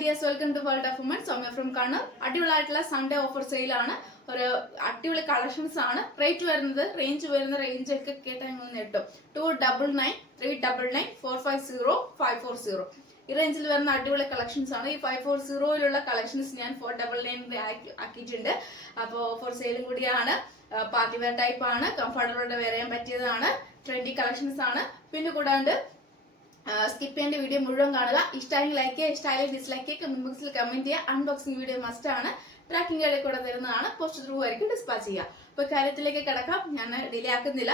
dears, welcome to World of Women. Soumya from Kannur. അടിപൊളിയായിട്ടുള്ള Sunday offer sale ആണ്. ഒരു അടിപൊളി കളക്ഷൻസ് ആണ്. റേറ്റ് വരുന്നത് റേഞ്ച് ഒക്കെ കേട്ടാൽ കിട്ടും 299 399 450 540. ഈ റേഞ്ചിൽ വരുന്ന അടിപൊളി കളക്ഷൻസ് ആണ്. ഈ 540യിലുള്ള കളക്ഷൻസ് ഞാൻ 499 ആക്കിയിട്ടുണ്ട്. അപ്പോൾ ഓഫർ സെയിലും കൂടിയാണ്. പാർട്ടി വെയർ ടൈപ്പ് ആണ്. കംഫർട്ടബിളോടെ വെയർ ചെയ്യാൻ പറ്റിയതാണ്. ട്രെൻഡി കളക്ഷൻസ് ആണ്. പിന്നെ കൂടാണ്ട് സ്കിപ്പ് ചെയ്യേണ്ട വീഡിയോ മുഴുവൻ കാണുക. ഇഷ്ടമായി ലൈക്ക് ചെയ്യുക, ഇഷ്ടമായി ഡിസ്ലൈക്ക് ചെയ്യുക, കമന്റ് ബോക്സിൽ കമന്റ് ചെയ്യുക. അൺബോക്സിംഗ് വീഡിയോ മസ്റ്റ് ആണ്. ട്രാക്കിംഗ് ഇടയിൽ കൂടെ തരുന്നതാണ്. പോസ്റ്റ് ത്രൂ ആയിരിക്കും ഡിസ്പാച്ച് ചെയ്യുക. അപ്പൊ കാര്യത്തിലേക്ക് കിടക്കാം. ഞാൻ ഡിലേ ആക്കുന്നില്ല.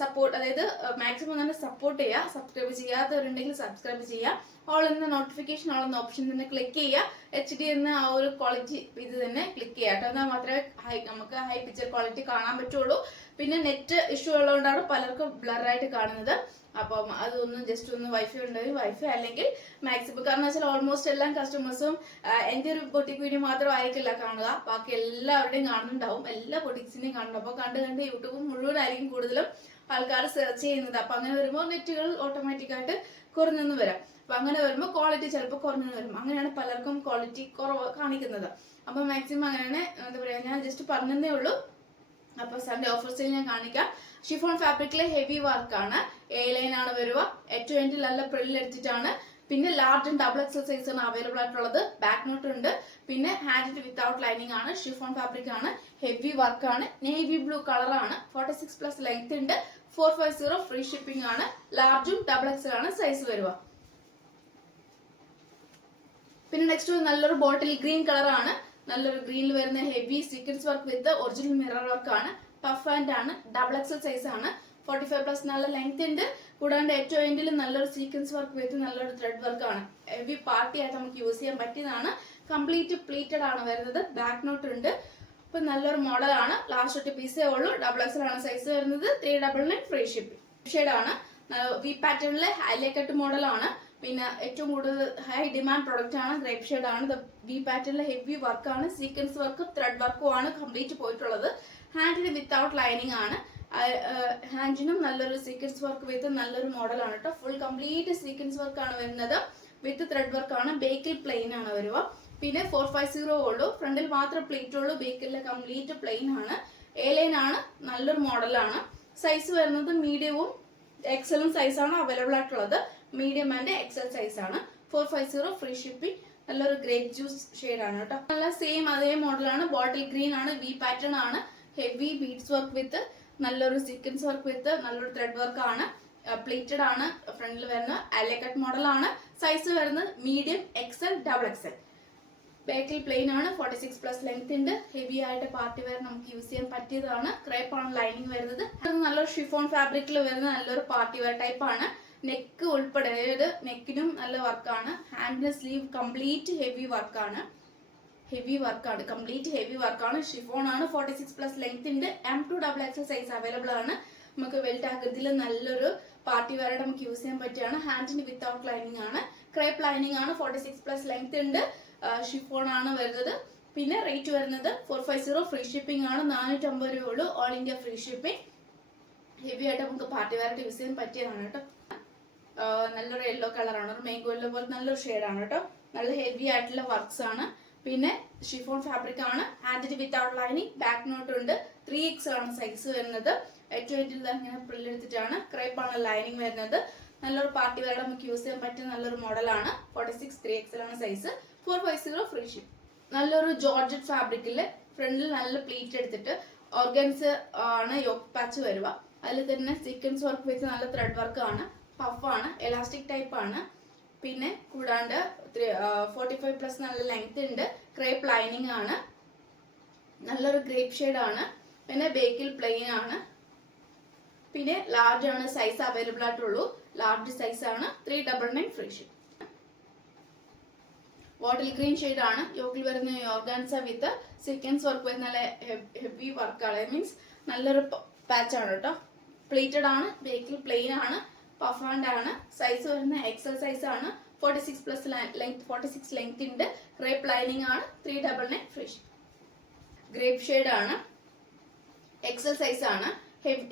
സപ്പോർട്ട്, അതായത് മാക്സിമം തന്നെ സപ്പോർട്ട് ചെയ്യുക. സബ്സ്ക്രൈബ് ചെയ്യാത്തവരുണ്ടെങ്കിൽ സബ്സ്ക്രൈബ് ചെയ്യുക. ഓൾ എന്ന നോട്ടിഫിക്കേഷൻ ഓൾ എന്ന ഓപ്ഷൻ തന്നെ ക്ലിക്ക് ചെയ്യുക. HD എന്ന ആ ഒരു ക്വാളിറ്റി ഇത് തന്നെ ക്ലിക്ക് ചെയ്യുക കേട്ടോ. എന്നാൽ മാത്രമേ നമുക്ക് ഹൈ പിക്ചർ ക്വാളിറ്റി കാണാൻ പറ്റുള്ളൂ. പിന്നെ നെറ്റ് ഇഷ്യൂ ഉള്ളതുകൊണ്ടാണ് പലർക്കും ബ്ലറായിട്ട് കാണുന്നത്. അപ്പം അതൊന്നും ജസ്റ്റ് ഒന്ന് വൈഫൈ ഉണ്ടെങ്കിൽ വൈഫൈ, അല്ലെങ്കിൽ മാക്സിമം, കാരണം വെച്ചാൽ ഓൾമോസ്റ്റ് എല്ലാ കസ്റ്റമേഴ്സും എൻ്റെ ഒരു ബൊട്ടിക് വീഡിയോ മാത്രമായിരിക്കില്ല കാണുക, ബാക്കി എല്ലാവരുടെയും കാണുന്നുണ്ടാവും. എല്ലാ ബൊട്ടിക്സിനെയും കാണുന്നുണ്ട്. അപ്പോൾ കണ്ട് യൂട്യൂബ് മുഴുവനായിരിക്കും കൂടുതലും ആൾക്കാർ സെർച്ച് ചെയ്യുന്നത്. അപ്പം അങ്ങനെ വരുമ്പോൾ നെറ്റുകൾ ഓട്ടോമാറ്റിക്കായിട്ട് കുറഞ്ഞെന്ന് വരാം. അപ്പം അങ്ങനെ വരുമ്പോൾ ക്വാളിറ്റി ചിലപ്പോൾ കുറഞ്ഞെന്ന് വരും. അങ്ങനെയാണ് പലർക്കും ക്വാളിറ്റി കുറവ് കാണിക്കുന്നത്. അപ്പം മാക്സിമം അങ്ങനെയാണ്. എന്താ പറയുക, ഞാൻ ജസ്റ്റ് പറഞ്ഞതേ ഉള്ളൂ. അപ്പൊ സൺഡേ ഓഫർ സെയിൽ ഞാൻ കാണിക്കാം. ഷിഫോൺ ഫാബ്രിക്കിലെ ഹെവി വർക്കാണ്. എ ലൈൻ ആണ് വരിക. ഏറ്റവും എൻഡിൽ നല്ല പ്രില്ല് എടുത്തിട്ടാണ്. പിന്നെ large and double XL size ആണ് അവൈലബിൾ ആയിട്ടുള്ളത്. ബാക്ക് നോട്ട് ഉണ്ട്. പിന്നെ ഹാൻഡ് വിത്തൗട്ട് ലൈനിങ് ആണ്. ഷിഫോൺ ഫാബ്രിക് ആണ്. ഹെവി വർക്കാണ്. നേവി ബ്ലൂ കളർ ആണ്. 46+ ലെങ്ത് ഉണ്ട്. 450 ഫ്രീ ഷിപ്പിംഗ് ആണ്. ലാർജും ഡബിൾ എക്സൽ ആണ് സൈസ് വരിക. പിന്നെ നെക്സ്റ്റ് നല്ലൊരു ബോട്ടിൽ ഗ്രീൻ കളർ ആണ്. നല്ലൊരു ഗ്രീനിൽ വരുന്ന heavy sequence work with original mirror work ആണ്. പഫ് ആൻഡ് ആണ്. ഡബിൾ എക്സൽ സൈസ് ആണ്. 45+ നല്ല ലെങ്ത് ഉണ്ട്. കൂടാണ്ട് ഏറ്റവും എൻഡിൽ നല്ലൊരു സീക്വൻസ് വർക്ക് വിത്ത് നല്ലൊരു ത്രെഡ് വർക്ക് ആണ്. ഹെവി പാർട്ടി ആയിട്ട് നമുക്ക് യൂസ് ചെയ്യാൻ പറ്റിയതാണ്. കംപ്ലീറ്റ് പ്ലീറ്റഡ് ആണ് വരുന്നത്. ബാക്ക് നോട്ട് ഉണ്ട്. ഇപ്പൊ നല്ലൊരു മോഡൽ ആണ്. ലാസ്റ്റ് ഒറ്റ പീസേ ഉള്ളൂ. ഡബിൾ എക്സൽ ആണ് സൈസ് വരുന്നത്. 399 ഫ്രീ ഷിപ്പിംഗ്. ഷെയ്ഡ് ആണ്. വി പാറ്റേണിലെ ഹൈലൈറ്റ് കട്ട് മോഡൽ ആണ്. പിന്നെ ഏറ്റവും കൂടുതൽ ഹൈ ഡിമാൻഡ് പ്രൊഡക്റ്റ് ആണ്. ഗ്രേപ്പ് ഷെയ്ഡ് ആണ്. വി പാറ്റേണിലെ ഹെവി വർക്കാണ്. സീക്വൻസ് വർക്കും ത്രെഡ് വർക്കും ആണ് കംപ്ലീറ്റ് പോയിട്ടുള്ളത്. ഹാൻഡിന് വിത്തൗട്ട് ലൈനിങ് ആണ്. ഹാൻഡിനും നല്ലൊരു സീക്വൻസ് വർക്ക് വിത്ത് നല്ലൊരു മോഡൽ ആണ് കേട്ടോ. ഫുൾ കംപ്ലീറ്റ് സീക്വൻസ് വർക്ക് ആണ് വരുന്നത്. വിത്ത് ത്രെഡ് വർക്ക് ആണ്. ബേക്കിൽ പ്ലെയിൻ ആണ് വരിക. പിന്നെ 450 ഉള്ളൂ. ഫ്രണ്ടിൽ മാത്രം പ്ലേറ്റ് ഉള്ളൂ. ബേക്കിലെ കംപ്ലീറ്റ് പ്ലെയിൻ ആണ്. എ ലൈൻ ആണ്. നല്ലൊരു മോഡലാണ്. സൈസ് വരുന്നത് മീഡിയവും എക്സലും സൈസാണ് അവൈലബിൾ ആയിട്ടുള്ളത്. മീഡിയം ആൻഡ് എക്സൽ സൈസ് ആണ്. 450 ഫ്രീ ഷിപ്പിംഗ്. നല്ലൊരു ഗ്രേപ്പ് ജ്യൂസ് ഷെയ്ഡ് ആണ് കേട്ടോ. നല്ല സെയിം അതേ മോഡലാണ്. ബോട്ടിൽ ഗ്രീൻ ആണ്. വി പാറ്റേൺ ആണ്. ഹെവി ബീഡ്സ് വർക്ക് വിത്ത് നല്ലൊരു സീക്വൻസ് വർക്ക് വിത്ത് നല്ലൊരു ത്രെഡ് വർക്ക് ആണ്. പ്ലേറ്റഡ് ആണ്. ഫ്രണ്ടിൽ വരുന്ന അലക്കട്ട് മോഡൽ ആണ്. സൈസ് വരുന്നത് മീഡിയം, എക്സൽ, ഡബിൾ എക്സൽ. ബാക്കിൽ പ്ലെയിൻ ആണ്. 46+ ലെങ്ത് ഉണ്ട്. ഹെവി ആയിട്ട് പാർട്ടി വെയർ നമുക്ക് യൂസ് ചെയ്യാൻ പറ്റിയതാണ്. ക്രേപ്പ് ആണ് ലൈനിങ് വരുന്നത്. നല്ലൊരു ഷിഫോൺ ഫാബ്രിക്കിൽ വരുന്ന നല്ലൊരു പാർട്ടി വെയർ ടൈപ്പ് ആണ്. നെക്ക് ഉൾപ്പെടെ, അതായത് നെക്കിനും നല്ല വർക്കാണ്. ഹാൻഡിന്റെ സ്ലീവ് കംപ്ലീറ്റ് ഹെവി വർക്കാണ്. കംപ്ലീറ്റ് ഹെവി വർക്കാണ്. ഷിഫോൺ ആണ്. 46+ ലെങ്ത് ഉണ്ട്. M2 double XL size available ആണ്. നമുക്ക് വെൽറ്റ് ആകൃതിയിൽ നല്ലൊരു പാർട്ടി വെയർ നമുക്ക് യൂസ് ചെയ്യാൻ പറ്റിയാണ്. ഹാൻഡിന് വിത്തൗട്ട് ലൈനിങ് ആണ്. ക്രേപ്പ് ലൈനിങ് ആണ്. 46+ ലെങ്ത് ഉണ്ട്. ഷിഫോൺ ആണ് വരുന്നത്. പിന്നെ റേറ്റ് വരുന്നത് 450 ഫ്രീ ഷിപ്പിംഗ് ആണ്. 450 രൂപ ഉള്ളൂ. All India free shipping. Heavy ആയിട്ട് നമുക്ക് പാർട്ടി വെയർ യൂസ് ചെയ്യാൻ പറ്റിയതാണ് കേട്ടോ. നല്ലൊരു യെല്ലോ കളറാണ്. ഒരു മാംഗോ യെല്ലോ പോലെ നല്ലൊരു ഷെയ്ഡാണ് കേട്ടോ. നല്ല ഹെവി ആയിട്ടുള്ള വർക്ക്സ് ആണ്. പിന്നെ ഷിഫോൺ ഫാബ്രിക് ആണ്. ഹാൻഡിന് വിത്തൗട്ട് ലൈനിങ്. ബാക്ക് നോട്ട് ഉണ്ട്. 3X ആണ് സൈസ് വരുന്നത്. ഏറ്റവും ഇങ്ങനെ പ്രില്ല് എടുത്തിട്ടാണ്. ക്രേപ്പ് ആണ് ലൈനിങ് വരുന്നത്. നല്ലൊരു പാർട്ടി വെയർ നമുക്ക് യൂസ് ചെയ്യാൻ പറ്റിയ നല്ലൊരു മോഡലാണ്. 46 3XL ആണ് സൈസ്. 450 free ship. നല്ലൊരു ജോർജറ്റ് ഫാബ്രിക്കില് ഫ്രണ്ടിൽ നല്ല പ്ലീറ്റ് എടുത്തിട്ട് ഓർഗൻസ് ആണ് യോക്ക് പാച്ച് വരിക. അതിൽ തന്നെ സീക്വൻസ് വർക്ക് വെച്ച് നല്ല ത്രെഡ് വർക്ക് ആണ്. പഫാണ്. എലാസ്റ്റിക് ടൈപ്പ് ആണ്. പിന്നെ കൂടാണ്ട് 45+ നല്ല ലെങ്ത് ഉണ്ട്. ക്രേപ്പ് ലൈനിങ് ആണ്. നല്ലൊരു ഗ്രേപ്പ് ഷെയ്ഡ് ആണ്. പിന്നെ ബേക്കിൽ പ്ലെയിൻ ആണ്. പിന്നെ ലാർജ് ആണ് സൈസ് അവൈലബിൾ ആയിട്ടുള്ളൂ. ലാർജ് സൈസ് ആണ്. 399 free ship. Bottle green shade ആണ്. യോക്കിൽ വരുന്ന ഓർഗാൻസ വിത്ത് സീക്വൻസ് വർക്ക് വരുന്ന നല്ല ഹെവി വർക്കാണ്. മീൻസ് നല്ലൊരു പാച്ച് ആണ് കേട്ടോ. പ്ലേറ്റഡ് ആണ്. ബേക്കിൽ പ്ലെയിൻ ആണ്. പഫ് ആൻഡ് ആണ്. സൈസ് വരുന്ന എക്സൽ സൈസ് ആണ്. 46 ലെങ്ത് ഉണ്ട്. ക്രേപ്പ് ലൈനിങ് ആണ്. 399 ഫ്രീ ഷിപ്പ്. ഗ്രേപ്പ് ഷെയ്ഡ് ആണ്. എക്സൽ സൈസ് ആണ്.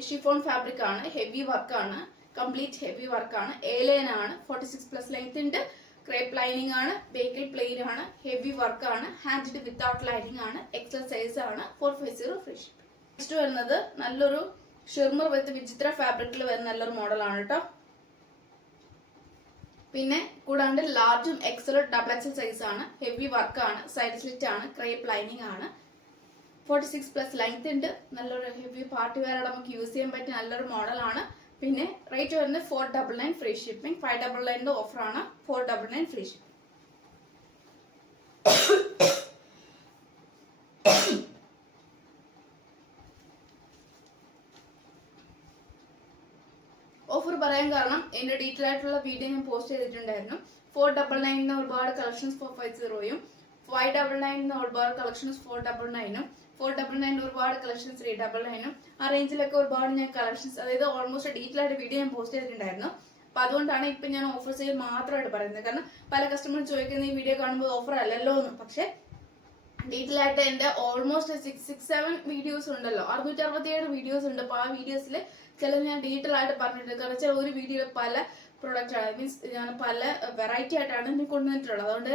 ഷിഫോൺ ഫാബ്രിക് ആണ്. ഹെവി വർക്കാണ്. കംപ്ലീറ്റ് ഹെവി വർക്കാണ്. എ ലൈൻ ആണ്. 46+ ലെങ്ത് ഉണ്ട്. ക്രേപ്പ് ലൈനിങ് ആണ്, ബേക്കൽ പ്ലെയിൻ ആണ്, ഹെവി വർക്ക് ആണ്, ഹാൻഡ് വിത്തൗട്ട് ലൈനിങ് ആണ്, എക്സൽ സൈസ് ആണ്, 450 ഫ്രീ ഷിപ്പ്. നെക്സ്റ്റ് വരുന്നത് നല്ലൊരു ഷിർമർ വിത്ത് വിചിത്ര ഫാബ്രിക്കിൽ വരുന്ന നല്ലൊരു മോഡലാണ് കേട്ടോ. പിന്നെ കൂടാണ്ട് ലാർജും എക്സലും ഡബിൾ എക്സൽ സൈസ് ആണ്, ഹെവി വർക്ക് ആണ്, സൈഡ് സ്ലിറ്റ് ആണ്, ക്രേപ്പ് ലൈനിങ് ആണ്, 46+ ലെങ്ത് ഉണ്ട്. നല്ലൊരു ഹെവി പാർട്ടി വെയർ നമുക്ക് യൂസ് ചെയ്യാൻ പറ്റിയ നല്ലൊരു മോഡലാണ്. പിന്നെ റേറ്റ് വരുന്നത് 499 ഫ്രീ ഷിപ്പിംഗ്. 599 ഓഫർ ആണ്, 499 ഫ്രീ ഷിപ്പിംഗ്. ഓഫർ പറയാൻ കാരണം എന്റെ ഡീറ്റെയിൽ ആയിട്ടുള്ള വീഡിയോ ഞാൻ പോസ്റ്റ് ചെയ്തിട്ടുണ്ടായിരുന്നു. 499 ഒരുപാട് കളക്ഷൻസ് 450യും 599 ഒരുപാട് കളക്ഷൻസ് 499ഉം 499 ഒരുപാട് കളക്ഷൻസ് 399ഉം ആ റേഞ്ചിലൊക്കെ ഒരുപാട് ഞാൻ കളക്ഷൻസ്, അതായത് ഓൾമോസ്റ്റ് ഡീറ്റെയിൽ ആയിട്ട് വീഡിയോ ഞാൻ പോസ്റ്റ് ചെയ്തിട്ടുണ്ടായിരുന്നു. അപ്പൊ അതുകൊണ്ടാണ് ഇപ്പൊ ഞാൻ ഓഫർ സെയിൽ മാത്രമായിട്ട് പറയുന്നത്. കാരണം പല കസ്റ്റമറും ചോദിക്കുന്ന ഈ വീഡിയോ കാണുമ്പോൾ ഓഫർ അല്ലല്ലോ എന്ന്. പക്ഷെ ഡീറ്റെയിൽ ആയിട്ട് എന്റെ ഓൾമോസ്റ്റ് 6-7 വീഡിയോസ് ഉണ്ടല്ലോ, 667 വീഡിയോസ് ഉണ്ട്. അപ്പൊ ആ വീഡിയോസിൽ ചിലത് ഞാൻ ഡീറ്റെയിൽ ആയിട്ട് പറഞ്ഞിട്ടുണ്ട്. കാരണം വെച്ചാൽ ഒരു വീഡിയോയിൽ പല പ്രൊഡക്റ്റ് ആണ്, മീൻസ് ഞാൻ പല വെറൈറ്റി ആയിട്ടാണ് ഞാൻ കൊണ്ടുവന്നിട്ടുള്ളത്. അതുകൊണ്ട്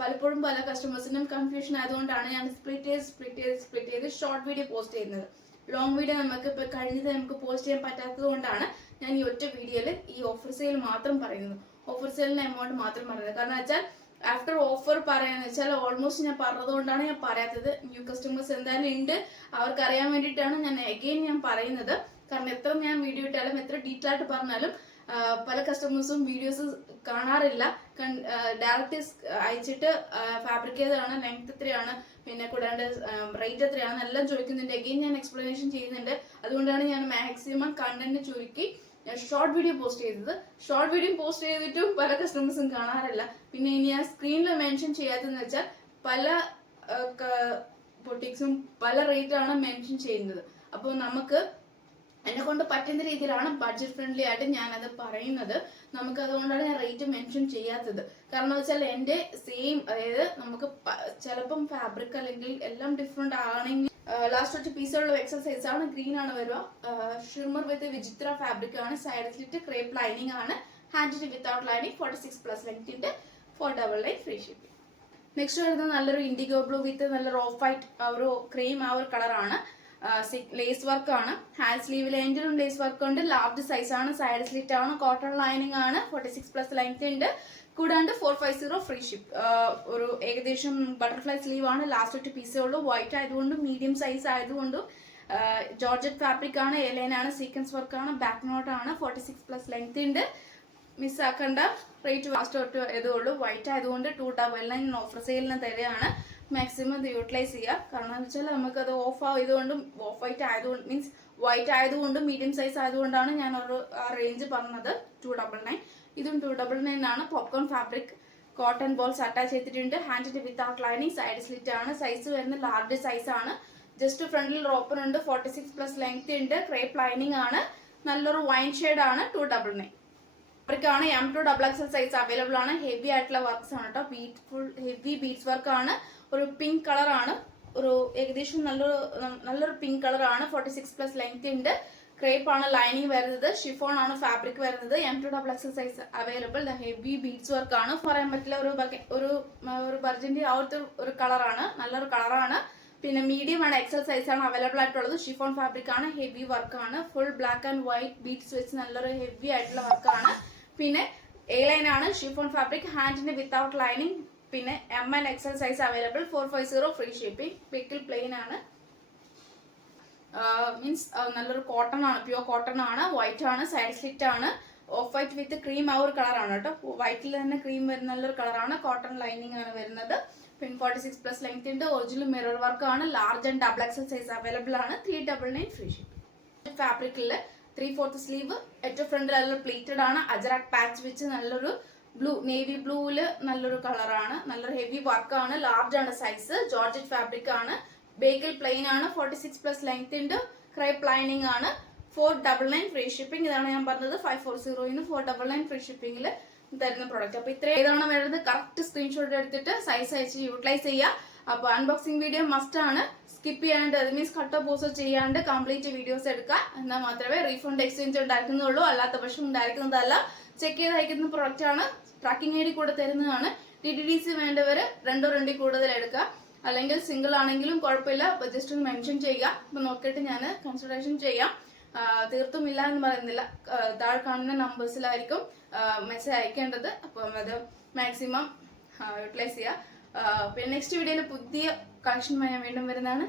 പലപ്പോഴും പല കസ്റ്റമേഴ്സിനും കൺഫ്യൂഷൻ ആയതുകൊണ്ടാണ് ഞാൻ സ്പ്ലിറ്റ് ചെയ്ത് ഷോർട്ട് വീഡിയോ പോസ്റ്റ് ചെയ്യുന്നത്. ലോങ് വീഡിയോ നമുക്ക് ഇപ്പൊ കഴിഞ്ഞത് നമുക്ക് പോസ്റ്റ് ചെയ്യാൻ പറ്റാത്തത് കൊണ്ടാണ് ഞാൻ ഈ ഒറ്റ വീഡിയോയിൽ ഈ ഓഫർ സെയിൽ മാത്രം പറയുന്നത്, ഓഫർ സെയിലിന്റെ എമൗണ്ട് മാത്രം പറയുന്നത്. കാരണം വെച്ചാൽ ആഫ്റ്റർ ഓഫർ പറയാന്ന് വെച്ചാൽ ഓൾമോസ്റ്റ് ഞാൻ പറഞ്ഞതുകൊണ്ടാണ് ഞാൻ പറയാത്തത്. ന്യൂ കസ്റ്റമേഴ്സ് എന്തായാലും ഉണ്ട്, അവർക്ക് അറിയാൻ വേണ്ടിയിട്ടാണ് ഞാൻ അഗെയിൻ ഞാൻ പറയുന്നത്. കാരണം എത്ര ഞാൻ വീഡിയോ ഇട്ടാലും എത്ര ഡീറ്റെയിൽ ആയിട്ട് പറഞ്ഞാലും പല കസ്റ്റമേഴ്സും വീഡിയോസ് കാണാറില്ല. ഡയറക്റ്റ് അയച്ചിട്ട് ഫാബ്രിക് ഏതാണ്, ലെങ്ത് എത്രയാണ്, പിന്നെ കൂടാണ്ട് റേറ്റ് എത്രയാണ് എല്ലാം ചോദിക്കുന്നുണ്ട്. അഗെയിൻ ഞാൻ എക്സ്പ്ലനേഷൻ ചെയ്യുന്നുണ്ട്. അതുകൊണ്ടാണ് ഞാൻ മാക്സിമം കണ്ടന്റ് ചുരുക്കി ഷോർട്ട് വീഡിയോ പോസ്റ്റ് ചെയ്തത്. ഷോർട്ട് വീഡിയോ പോസ്റ്റ് ചെയ്തിട്ടും പല കസ്റ്റമേഴ്സും കാണാറില്ല. പിന്നെ ഇനി ഞാൻ സ്ക്രീനിൽ മെൻഷൻ ചെയ്യാത്തതെന്ന് വെച്ചാൽ പല ബൊട്ടിക്സും പല റേറ്റാണ് മെൻഷൻ ചെയ്യുന്നത്. അപ്പോൾ നമുക്ക് എന്നെ കൊണ്ട് പറ്റുന്ന രീതിയിലാണ് ബഡ്ജറ്റ് ഫ്രണ്ട്ലി ആയിട്ട് ഞാനത് പറയുന്നത്. നമുക്ക് അതുകൊണ്ടാണ് ഞാൻ റേറ്റ് മെൻഷൻ ചെയ്യാത്തത്. കാരണം വെച്ചാൽ എൻ്റെ സെയിം, അതായത് നമുക്ക് ചിലപ്പം ഫാബ്രിക് അല്ലെങ്കിൽ എല്ലാം ഡിഫറെന്റ് ആണെങ്കിൽ ലാസ്റ്റ് ഒറ്റ പീസുള്ള എക്സൽ സൈസ് ആണ്, ഗ്രീൻ ആണ് വരിക. ഷിമ്മർ വിത്ത് വിചിത്ര ഫാബ്രിക് ആണ്, സൈഡ് സ്ലിറ്റ് ക്രേപ്പ് ലൈനിങ് ആണ്, ഹാൻഡ് വിത്തൗട്ട് ലൈനിങ്, 46+ ലെങ്ത് ഉണ്ട്, 499 ഫ്രീ ഷിപ്പിംഗ്. നെക്സ്റ്റ് വരുന്നത് നല്ലൊരു ഇൻഡിഗോ ബ്ലൂ വിത്ത് നല്ലൊരു ഓഫ് വൈറ്റ് ഒരു ക്രീം ആ ഒരു കളറാണ്. ലേസ് വർക്ക് ആണ്, ഹാൻഡ് സ്ലീവിൽ എൻഡിലും ലേസ് വർക്ക് ഉണ്ട്, ലാർജ് സൈസ് ആണ്, സൈഡ് സ്ലിറ്റ് ആണ്, കോട്ടൺ ലൈനിങ് ആണ്, 46+ ലെങ്ത് ഉണ്ട്. കൂടാണ്ട് 450 ഫ്രീ ഷിപ്പ്. ഒരു ഏകദേശം ബട്ടർഫ്ലൈ സ്ലീവ് ആണ്, ലാസ്റ്റ് ഒറ്റ പീസേ ഉള്ളൂ. വൈറ്റ് ആയതുകൊണ്ടും മീഡിയം സൈസ് ആയതുകൊണ്ടും ജോർജറ്റ് ഫാബ്രിക് ആണ്, എലൈൻ ആണ്, സീക്വൻസ് വർക്ക് ആണ്, ബാക്ക് നോട്ട് ആണ്, 46+ ലെങ്ത് ഉണ്ട്. മിസ്സാക്കേണ്ട റേറ്റ് ലാസ്റ്റ് തൊട്ട് ഇതേ ഉള്ളൂ. വൈറ്റ് ആയതുകൊണ്ട് 299 ഓഫർ സെയിലിന് തരികയാണ്. മാക്സിമം ഇത് യൂട്ടിലൈസ് ചെയ്യുക. കാരണം എന്ന് വെച്ചാൽ നമുക്കത് ഓഫ് ആയതുകൊണ്ടും ഓഫ് വൈറ്റ് ആയതുകൊണ്ട് മീൻസ് വൈറ്റ് ആയതുകൊണ്ടും മീഡിയം സൈസ് ആയതുകൊണ്ടാണ് ഞാൻ ഒരു റേഞ്ച് പറഞ്ഞത്. 299 ഇതും 299 ആണ്. Popcorn fabric cotton balls attach ചെയ്തിട്ടുണ്ട്. ഹാൻഡിന്റെ വിത്തൗട്ട് ലൈനിങ്, സൈഡ് സ്ലിറ്റ് ആണ്, സൈസ് വരുന്ന ലാർജ് സൈസ് ആണ്. ജസ്റ്റ് ഫ്രണ്ടിൽ ഓപ്പൺ ഉണ്ട്, 46+ ലെങ്ത് ഉണ്ട്, ക്രേപ്പ് ലൈനിങ് ആണ്, നല്ലൊരു വൈൻ ഷെയ്ഡ് ആണ്, 299 ഫാബ്രിക്കാണ്. M2XXL സൈസ് അവൈലബിൾ ആണ്. ഹെവി ആയിട്ടുള്ള വർക്ക്സ് ആണ് കേട്ടോ, ഫുൾ ഹെവി ബീഡ്സ് വർക്ക് ആണ്. ഒരു പിങ്ക് കളർ ആണ്, ഒരു ഏകദേശം നല്ലൊരു പിങ്ക് കളർ ആണ്, 46+ ലെങ്ത് ഉണ്ട്, ക്രേപ്പ് ആണ് ലൈനിങ് വരുന്നത്, ഷിഫോൺ ആണ് ഫാബ്രിക് വരുന്നത്. M2XXL size available. Heavy beads work ആണ്, പറയാൻ പറ്റില്ല, ഒരു ബർജന്റെ ആ ഒരു കളറാണ്, നല്ലൊരു കളറാണ്. പിന്നെ മീഡിയം ആണ്, എക്സൽ സൈസ് ആണ് അവൈലബിൾ ആയിട്ടുള്ളത്. ഷിഫോൺ ഫാബ്രിക് ആണ്, ഹെവി വർക്ക് ആണ്, full black and white beads വെച്ച് നല്ലൊരു ഹെവി ആയിട്ടുള്ള വർക്കാണ്. പിന്നെ എ ലൈൻ ആണ്, ഷിഫോൺ ഫാബ്രിക്, ഹാൻഡിന് വിത്തൗട്ട് ലൈനിങ്. പിന്നെ M and XL size available, 450 free shipping. ബേക്കൽ പ്ലെയിൻ ആണ്, മീൻസ് നല്ലൊരു കോട്ടൺ ആണ്, പ്യൂർ കോട്ടൺ ആണ്, വൈറ്റ് ആണ്, സൈഡ് സ്ലിറ്റ് ആണ്, ഓഫ് വൈറ്റ് വിത്ത് ക്രീം ആ ഒരു കളറാണ് കേട്ടോ. വൈറ്റിൽ തന്നെ ക്രീം വരുന്ന നല്ലൊരു കളറാണ്, കോട്ടൺ ലൈനിങ് ആണ് വരുന്നത്. പിന്നെ 46+ ലെങ്ത് ഉണ്ട്, ഒറിജിനൽ മിറർ വർക്ക് ആണ്, large and double XL size available ആണ്, 399 ഫ്രീ ഷിപ്പിംഗ്. ഫാബ്രിക്കില് 3/4 സ്ലീവ്, ഏറ്റവും ഫ്രണ്ടിൽ നല്ലൊരു പ്ലേറ്റഡ് ആണ്, അജറാക് പാച്ച് വെച്ച് നല്ലൊരു ബ്ലൂ, നേവി ബ്ലൂവില് നല്ലൊരു കളറാണ്, നല്ലൊരു ഹെവി വർക്ക് ആണ്, ലാർജ് ആണ് സൈസ്, ജോർജറ്റ് ഫാബ്രിക് ആണ്, ബേക്കൽ പ്ലെയിൻ ആണ്, 46+ ലെങ്ത് ഉണ്ട്, ക്രേപ്പ് ലൈനിങ് ആണ്, 499 ഫ്രീ ഷിപ്പിംഗ്. ഇതാണ് ഞാൻ പറഞ്ഞത്, 540 499 ഫ്രീ ഷിപ്പിംഗിൽ തരുന്ന പ്രോഡക്റ്റ്. അപ്പൊ ഇത്ര ഏതാണ് വേണ്ടത് കറക്റ്റ് സ്ക്രീൻഷോട്ട് എടുത്തിട്ട് സൈസ് അയച്ച് യൂട്ടിലൈസ് ചെയ്യുക. അപ്പൊ അൺബോക്സിംഗ് വീഡിയോ മസ്റ്റ് ആണ്, സ്കിപ്പ് ചെയ്യാണ്ട്, അത് മീൻസ് കട്ടോ പോസോ ചെയ്യാണ്ട് കംപ്ലീറ്റ് വീഡിയോസ് എടുക്കുക. എന്നാൽ മാത്രമേ റീഫണ്ട് എക്സ്ചേഞ്ച് ഉണ്ടായിരിക്കുന്നുള്ളൂ, അല്ലാത്ത പക്ഷം ഉണ്ടായിരിക്കുന്നതല്ല. ചെക്ക് ചെയ്ത് അയക്കുന്ന പ്രോഡക്റ്റ് ആണ്, ട്രാക്കിംഗ് ഐ ഡി കൂടെ തരുന്നതാണ്. DTDC വേണ്ടവർ രണ്ടോ രണ്ടിൽ കൂടുതൽ എടുക്കുക, അല്ലെങ്കിൽ സിംഗിൾ ആണെങ്കിലും കുഴപ്പമില്ല. അപ്പോൾ ജസ്റ്റ് ഒന്ന് മെൻഷൻ ചെയ്യുക. അപ്പോൾ നോക്കിയിട്ട് ഞാൻ കൺസിഡറേഷൻ ചെയ്യാം. തീർത്തും ഇല്ല എന്ന് പറയുന്നില്ല. താഴെ കാണുന്ന നമ്പേഴ്സിലായിരിക്കും മെസ്സേജ് അയക്കേണ്ടത്. അപ്പം അത് മാക്സിമം യൂട്ടിലൈസ് ചെയ്യുക. പിന്നെ നെക്സ്റ്റ് വീഡിയോയിൽ പുതിയ കളക്ഷനുമായി ഞാൻ വീണ്ടും വരുന്നതാണ്.